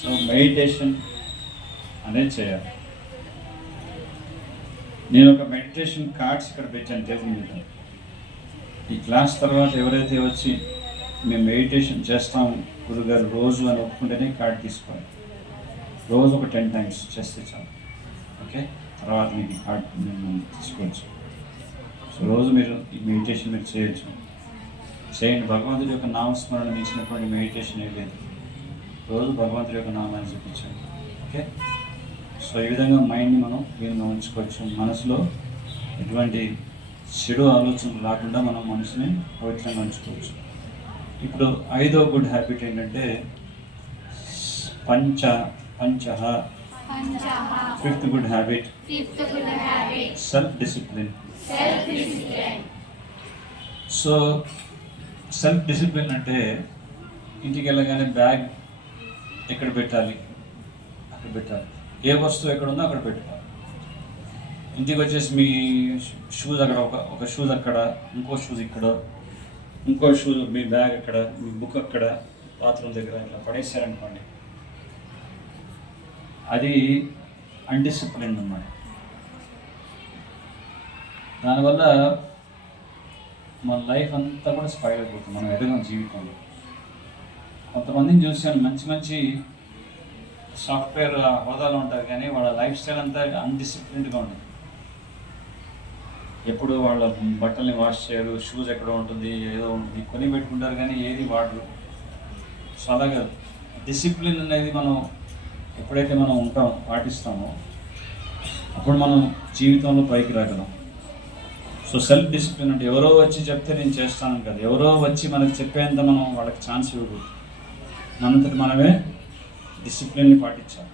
So meditation అనేది చేయాలి. నేను ఒక మెడిటేషన్ కార్డ్స్ ఇక్కడ పెట్టాను టేబుల్ మీద. ఈ క్లాస్ తర్వాత ఎవరైతే వచ్చి మేము మెడిటేషన్ చేస్తాం గురుగారు రోజు అని ఒప్పుకుంటేనే కార్డ్ తీసుకోవాలి. రోజు ఒక 10 times చేస్తే చాలు. ఓకే, తర్వాత మీకు కార్డ్ మేము తీసుకోవచ్చు. సో రోజు మీరు ఈ మెడిటేషన్ మీరు చేయొచ్చు, చేయండి. భగవంతుడి యొక్క నామస్మరణ మించినటువంటి మెడిటేషన్ ఏం లేదు. రోజు భగవంతుడి యొక్క నామాన్ని చూపించండి. ఓకే, సో ఈ విధంగా మైండ్ని మనం దీన్ని ఉంచుకోవచ్చు. మనసులో ఎటువంటి చెడు ఆలోచనలు రాకుండా మనం మనసుని పవిత్రంగా ఉంచుకోవచ్చు. ఇప్పుడు 5వ గుడ్ హ్యాబిట్ ఏంటంటే పంచహ. 5th good habit self discipline. So self discipline అంటే ఇంటికి వెళ్ళగానే బ్యాగ్ ఎక్కడ పెట్టాలి అక్కడ పెట్టాలి, ఏ వస్తువు ఎక్కడ ఉందో అక్కడ పెట్టుకోవాలి. ఇంటికి వచ్చేసి మీ షూస్ అక్కడ ఒక షూస్ అక్కడ, ఇంకో షూస్ ఇక్కడ, ఇంకో షూస్ మీ బ్యాగ్ అక్కడ, మీ బుక్ అక్కడ, బాత్రూమ్ దగ్గర ఇట్లా పడేసారనుకోండి, అది అన్డిసిప్లిన్ అన్నమాట. దానివల్ల మన లైఫ్ అంతా కూడా స్పాయిల్ అయిపోతుంది, మనం ఎదగం జీవితంలో. కొంతమందిని చూసాను, మంచి మంచి సాఫ్ట్వేర్ హోదాలో ఉంటారు కానీ వాళ్ళ లైఫ్ స్టైల్ అంతా అన్డిసిప్లిన్డ్గా ఉంటుంది. ఎప్పుడు వాళ్ళ బట్టల్ని వాష్ చేయరు, షూస్ ఎక్కడో ఉంటుంది, ఏదో ఉంటుంది, కొని పెట్టుకుంటారు కానీ ఏది వాడరు. సో అలాగే డిసిప్లిన్ అనేది మనం ఎప్పుడైతే మనం ఉంటాం పాటిస్తామో అప్పుడు మనం జీవితంలో పైకి రాగలం. సో సెల్ఫ్ డిసిప్లిన్ అంటే ఎవరో వచ్చి చెప్తే నేను చేస్తాను కదా, ఎవరో వచ్చి మనకు చెప్పేంత మనం వాళ్ళకి ఛాన్స్ ఇవ్వకూడదు. మనంతటి మనమే డిసిప్లిన్ని పాటించాలి.